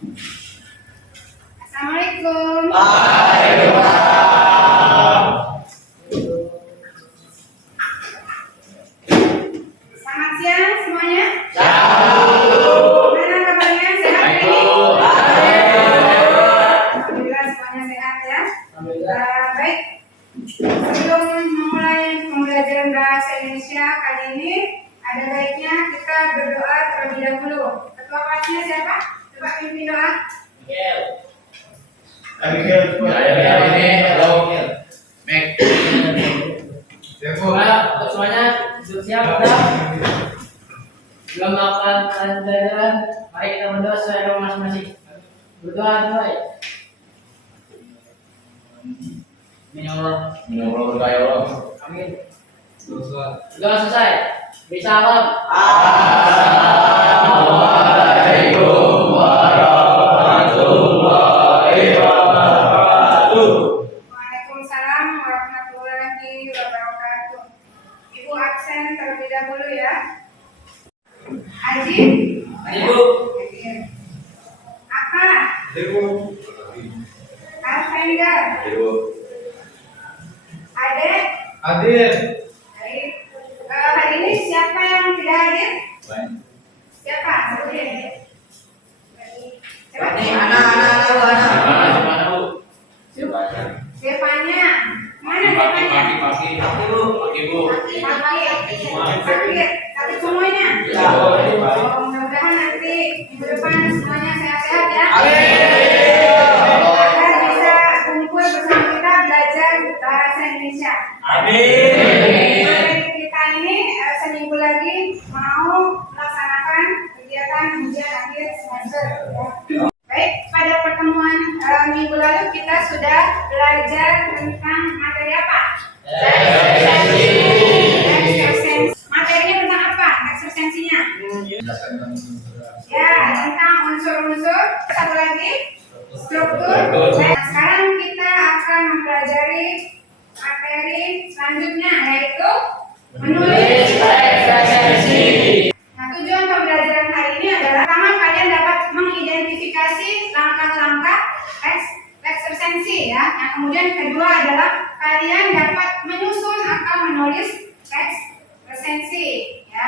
Assalamualaikum. Waalaikumsalam. Selamat siang semuanya. Shalom. Gimana kabarnya? Sehat Baik, ini? Bu. Alhamdulillah semuanya sehat ya. Baik. Sebelum memulai pembelajaran bahasa Indonesia kali ini, ada baiknya kita berdoa terlebih dahulu. Ketua kelasnya siapa? Coba pimpin doa. Semuanya sudah siap, belum melakukan pelajaran, mari kita berdoa sesuai doa masing-masing. Berdoa dulu ya. Amin ya Allah. Berkah ya Allah. Amin. Doa selesai. Bisalam. Assalamualaikum warahmatullahi wabarakatuh. Waalaikumsalam warahmatullahi wabarakatuh. Ibu absen terlebih dahulu ya. Aji. Ibu. Apa? Alfender. Adek. Hadir. Baik. Hari ini siapa yang tidak hadir? Siapa? Sebutin. Siapa? Devanya. Mana Devanya? Sakit. Sakit semuanya? Oh, mudah-mudahan nanti minggu depan semuanya sehat-sehat ya. Agar bisa kumpul bersama kita belajar bahasa Indonesia. Materi kita ini seminggu lagi mau melaksanakan kegiatan ujian akhir semester. Ya. Baik, pada pertemuan minggu lalu kita sudah belajar tentang materi apa? Eksersensi. Materinya tentang apa? Eksersensinya? Ya, tentang unsur-unsur. Satu lagi, struktur. Nah, sekarang kita akan mempelajari materi selanjutnya, yaitu menulis eksersensi. Nah, tujuan pembelajaran hari ini adalah pertama kalian dapat mengidentifikasi langkah-langkah eksersensi ya. Yang kemudian kedua adalah kalian dapat menyusun atau menulis eksersensi ya.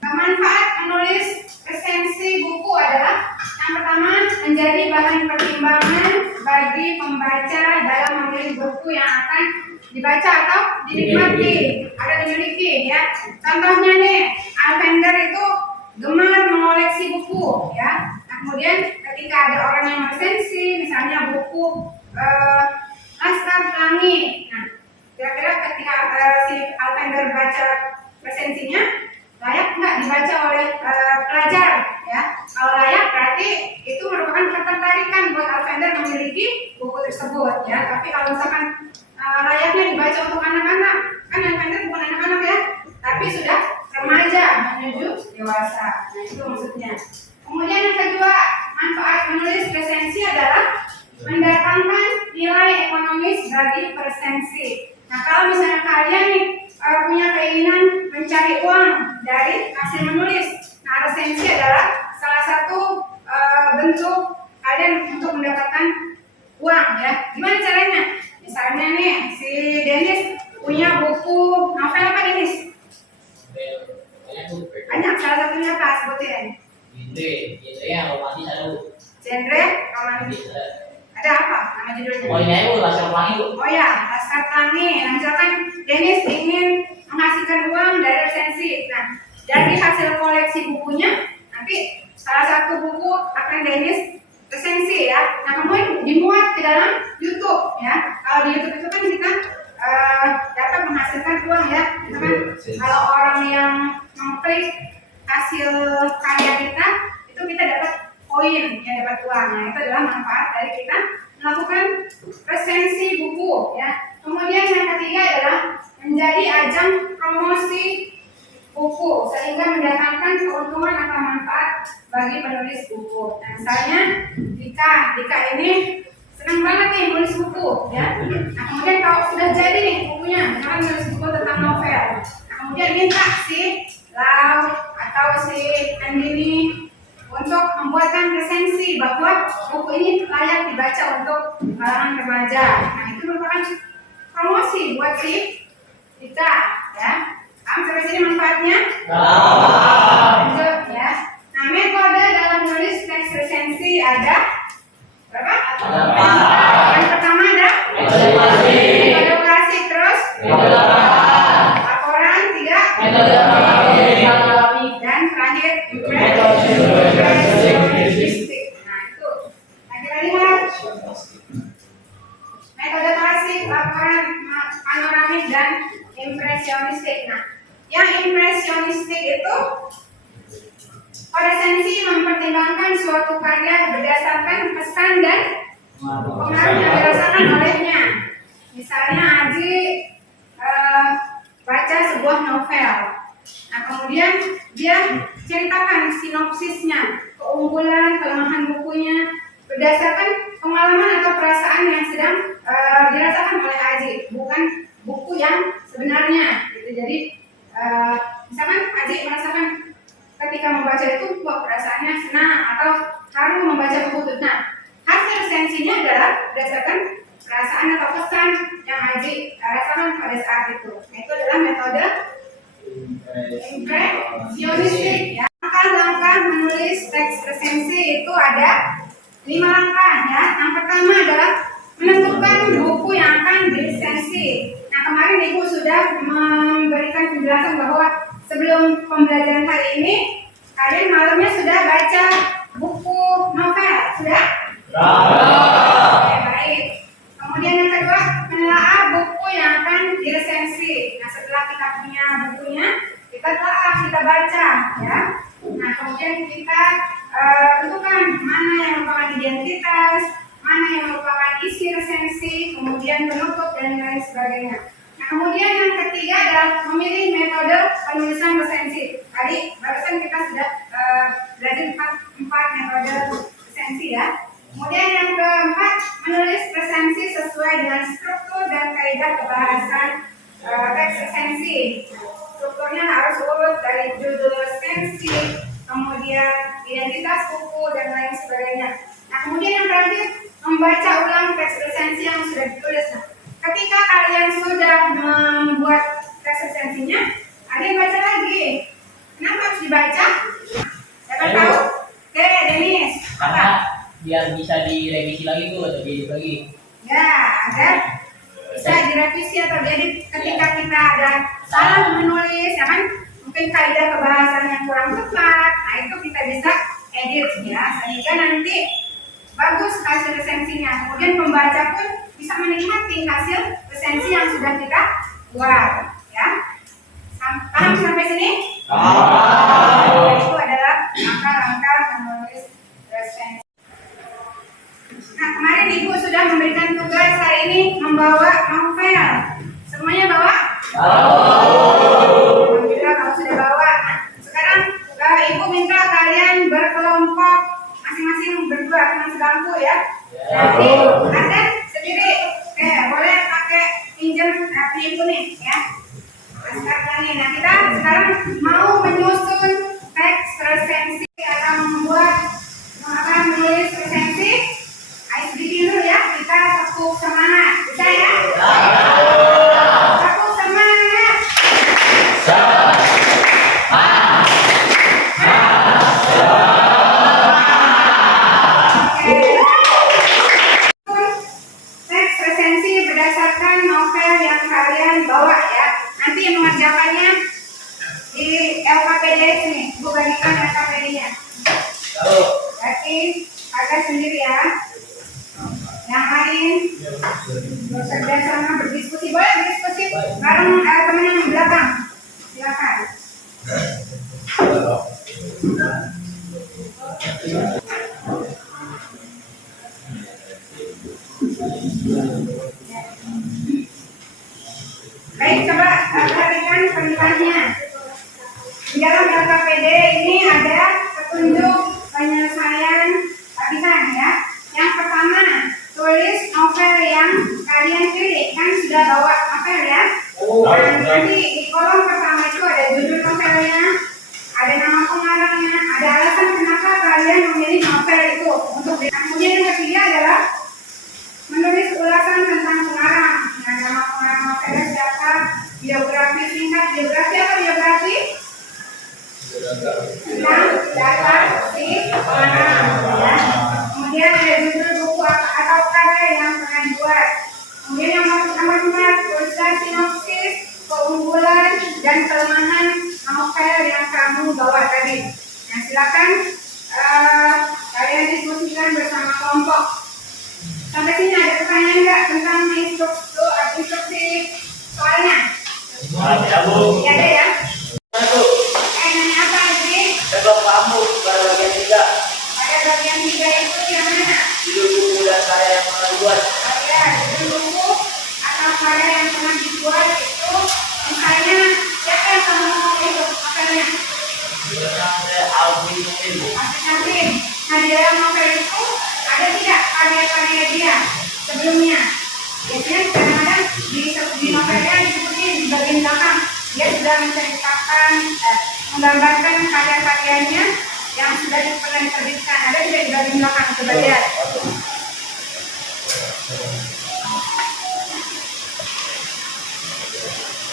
Manfaat menulis resensi buku adalah yang pertama menjadi bahan pertimbangan bagi pembaca dalam memilih buku yang akan dibaca atau dinikmati atau dimiliki ya. Contohnya nih, Alfender itu gemar mengoleksi buku ya. Nah, kemudian ketika ada orang yang meresensi misalnya buku Laskar Pelangi. Nah, kira-kira ketika si Alfender baca resensinya layak nggak dibaca oleh pelajar ya. Kalau layak berarti itu merupakan ketertarikan buat Alfender memiliki buku tersebut ya. Tapi kalau misalkan layaknya dibaca untuk anak-anak, kan Alfender bukan anak-anak ya, tapi sudah remaja menuju dewasa. Nah, itu maksudnya. Kemudian yang kedua, manfaat menulis resensi adalah mendatangkan nilai ekonomis bagi presensi. Nah, kalau misalnya kalian nih punya keinginan mencari uang dari hasil menulis, nah resensi adalah salah satu bentuk kalian untuk mendapatkan uang ya. Gimana caranya? Misalnya nih si Dennis punya buku novel apa Dennis? Banyak, salah satunya apa? Sebutin. Genre romantis. Ada apa nama judulnya? Oh ya, Laskar Pelangi. Nah, misalkan Dennis ingin menghasilkan uang dari resensi. Nah, dari hasil koleksi bukunya, nanti salah satu buku akan Dennis resensi ya. Nah, kemudian dimuat ke dalam YouTube ya. Kalau di YouTube itu kan kita dapat menghasilkan uang ya. Misalkan kalau orang yang mengklik hasil karya kita, itu kita dapat poin, ya dapat uang. Nah, itu adalah manfaat dari kita melakukan resensi buku ya. Kemudian yang ketiga adalah menjadi ajang promosi buku sehingga mendatangkan keuntungan atau manfaat bagi penulis buku. Nah, misalnya Dika ini senang banget nih nulis buku ya. Nah, kemudian kalau sudah jadi nih bukunya, misalkan nulis buku tentang novel, nah, kemudian minta si Lau atau si Andini untuk membuatkan resensi bahwa buku ini layak dibaca untuk kalangan remaja. Nah, itu merupakan promosi buat si kita, ya. Paham sampai sini manfaatnya? Lanjut, ya. Nah, metode dalam menulis teks resensi ada berapa? Yang pertama ada metode klasik, terus laporan, tiga, dan terakhir impresionistik. Nah, itu lagi-lagi metode klasik, laporan, panoramik, dan impresionistik. Nah, yang impresionistik itu resensi mempertimbangkan suatu karya berdasarkan pesan dan pengaruh yang dirasakan olehnya. Misalnya Aji baca sebuah novel. Nah, kemudian dia ceritakan sinopsisnya, keunggulan, kelemahan bukunya berdasarkan pengalaman atau perasaan yang sedang dirasakan oleh Aji, bukan buku yang sebenarnya. Gitu. Jadi misalkan Aji merasakan ketika membaca itu kok perasaannya senang atau haru membaca buku itu. Nah, hasil resensinya adalah berdasarkan perasaan atau kesan yang Aji rasakan pada saat itu. Nah, itu adalah metode impresionistik. Ya. Langkah-langkah menulis teks resensi itu ada 5 langkah, ya. Yang pertama adalah menentukan buku yang akan diresensi. Nah, kemarin Ibu sudah memberikan penjelasan bahwa sebelum pembelajaran hari ini kalian malamnya sudah baca buku novel, sudah? Oke, baik. Kemudian yang kedua, menelaah buku yang akan diresensi. Nah, setelah kita punya bukunya, kita telah kita baca, ya. Nah, kemudian kita tentukan mana yang merupakan identitas, mana yang merupakan isi resensi, kemudian penutup dan lain sebagainya. Nah, kemudian yang ketiga adalah memilih metode penulisan resensi. Tadi barusan kita sudah belajar empat metode resensi, ya. Kemudian yang keempat, menulis resensi sesuai dengan struktur dan kaidah kebahasan teks resensi. Strukturnya harus urut dari judul resensi, kemudian identitas buku dan lain sebagainya. Nah, kemudian yang terakhir, membaca ulang teks resensi yang sudah ditulis. Nah, ketika kalian sudah membuat teks resensinya, ada yang baca lagi. Kenapa harus dibaca? Siapa tahu? Oke, Denis. Karena biar bisa direvisi lagi tuh atau diedit lagi. Ya, agar bisa direvisi atau diedit ketika kita ada salah menulis, ya kan? Mungkin kaidah kebahasan yang kurang tepat. Nah, itu kita bisa edit, ya, sehingga nanti bagus hasil resensinya. Kemudian pembaca pun bisa menikmati hasil resensi yang sudah kita buat, ya. Paham sampai sini? Itu adalah langkah-langkah menulis resensi. Nah, kemarin Ibu sudah memberikan tugas hari ini membawa novel. Semuanya bawa? Alhamdulillah kalau sudah bawa. Nah, sekarang Ibu minta kalian berkelompok masing-masing berdua teman sebangku, ya. Nanti ada sendiri. Oke, boleh pakai pinjam Ibu nih, ya. Sekarang nih, nah kita sekarang mau menyusun teks resensi atau menulis resensi. Ayo sedikit dulu, ya. Kita tepuk semangat, bisa, ya? Tepuk semangat. Teks resensi berdasarkan novel yang kalian bawa, ya. Nanti yang mengerjakannya di LKPD sini, Bu bagikan LKPD-nya. Berarti ada sendiri, ya. Yang lain bekerja sama berdiskusi, boleh berdiskusi bareng teman yang di belakang. Silakan. Baik, coba perhatikan perintahnya. Di dalam LKPD ini ada petunjuk penyelesaian tagihan, ya. Yang pertama, tulis novel yang kalian pilih. Kan sudah bawa novel, ya. Nah, nanti di kolom pertama itu ada judul novelnya, ada nama pengarangnya, ada alasan kenapa kalian kemudian yang ketiga adalah menulis ulasan tentang pengarang. Nah, nama pengarang novelnya siapa? Biografi singkat. Biografi apa biografi? Tentang dasar si pengarang. Ya. Kemudian ada judul buku atau karya yang pernah dibuat. Kemudian yang nomor 4, tuliskan sinopsis, keunggulan dan kelemahan novel yang kamu bawa tadi. Nah, silakan kalian diskusikan bersama kelompok. Sampai sini ada pertanyaan nggak tentang instruksi soalnya? Ya, Bu. Ya ada ya. Bu. Nanya apa tadi? Sebab kamu pada bagian 3. Pada bagian 3 itu yang mana? Judul buku dan karya yang pernah dibuat. Oh ya, judul buku atau karya yang pernah dibuat itu misalnya siapa yang kamu mau itu novelnya? Saya Alvin mungkin, Bu. Alvin. Nah, di dalam novel itu ada tidak karya-karya dia sebelumnya? Biasanya kadang-kadang di novelnya disebutin di bagian belakang dia sudah menceritakan, menggambarkan karya-karyanya yang sudah pernah diterbitkan. Ada tidak di bagian belakang? Coba lihat.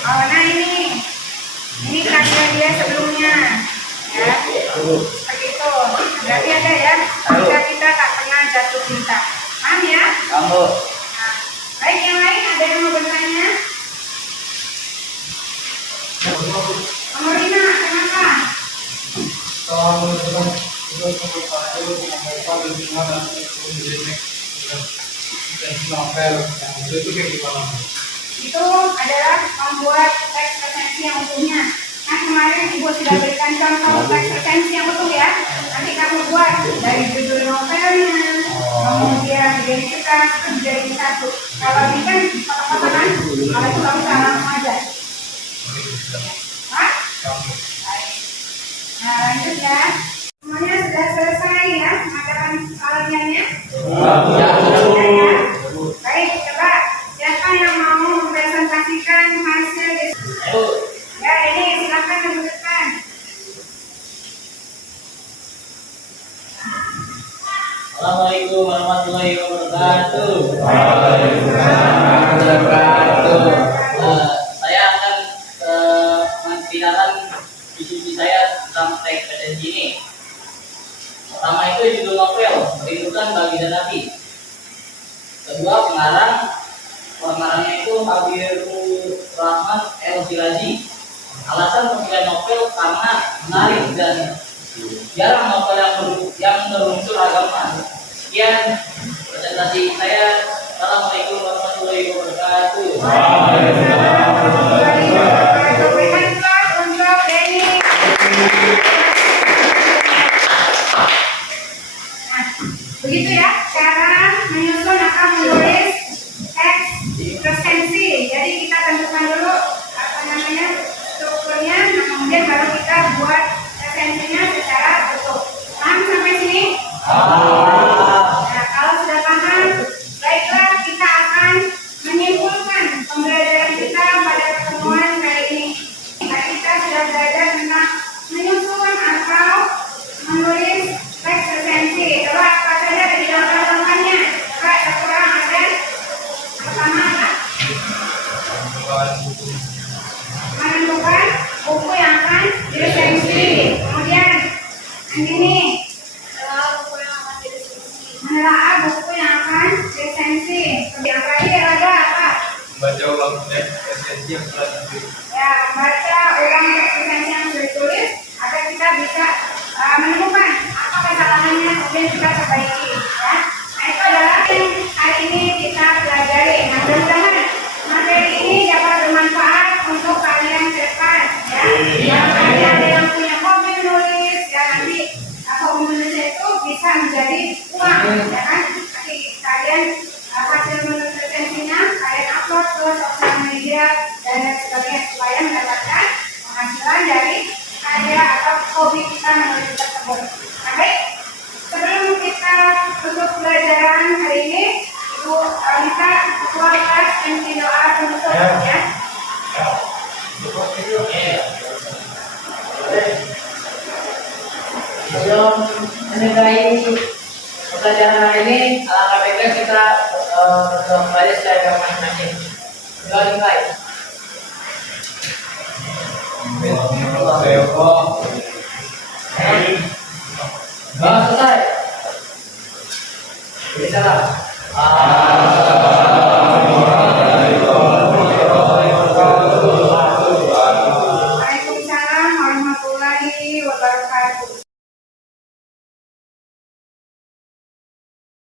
Oh, nah ini karya dia sebelumnya, ya. Seperti itu. Berarti ada ya. Kita tak pernah jatuh cinta. Paham ya? Kamu. Nah, baik, yang lain ada yang mau bertanya? Nomor 5, kenapa? Itu adalah membuat teks resensi yang utuhnya. Nah, kemarin Ibu sudah berikan contoh teks resensi yang utuh ya. Nanti kamu buat dari judul novelnya, kemudian identitas, jadi satu. Kalau ini kan foto-foto kan, kalau itu kamu salah aja. Hah? Baik. Nah, lanjut ya. Semuanya sudah selesai ya, pengaturan kaliannya. Ya, Bu. Ya. Baik, coba siapa yang mau mempresentasikan hasil diskusi? Bu. Ya, ini silakan menunjukkan. Assalamualaikum warahmatullahi wabarakatuh. Waalaikumsalam wabarakatuh. Saya akan menceritakan diskusi saya tentang teks resensi ini. Pertama itu judul novel Rindukan Bagi dan Nabi. Kedua pengarangnya itu Habibur Rahman El Siraji. Alasan pemilihan novel karena menarik dan jarang novel yang berunsur agama. Sekian presentasi saya. Assalamualaikum warahmatullahi wabarakatuh. Berikan applause untuk Denny. Nah, begitu ya cara menyusun atau menulis teks resensi. Jadi kita tentukan dulu apa namanya strukturnya, nah kemudian baru kita buat resensinya secara utuh. Paham sampai sini? Nah, kalau sudah paham, baiklah kita akan menyimpulkan pembelajaran kita pada pertemuan kali ini. Nah, kita sudah belajar tentang menyusun atau menulis teks resensi. Coba apa saja di dalam contohnya? Coba kurang ada. Pertama apa? Menentukan buku yang akan diresensi. Kemudian ini menelaah buku yang akan diresensi. Yang terakhir ada apa? Baca ulang resensi yang telah ditulis. Ya, membaca ulang teks resensi yang sudah ditulis agar kita bisa menemukan apa kesalahannya kemudian kita perbaiki. Ya. Nah, itu adalah yang hari ini kita pelajari. Nah, mudah-mudahan materi ini dapat bermanfaat untuk kalian ke depan. Ya, kalau ada yang punya hobi menulis, ya nanti hobi menulisnya itu bisa menjadi uang, ya kan? Nanti kalian hasil menulis resensinya kalian upload ke sosial media dan lain sebagainya supaya mendapatkan penghasilan dari karya atau hobi kita menulis tersebut. Nah, baik, sebelum kita tutup pelajaran hari ini, Ibu minta ketua kelas MC doa penutup ya. Sebelum menyudahi pelajaran hari ini, ini alangkah baiknya kita berdoa kembali sesuai agama masing-masing. Berdoa dimulai. Doa selesai. Jadi salam.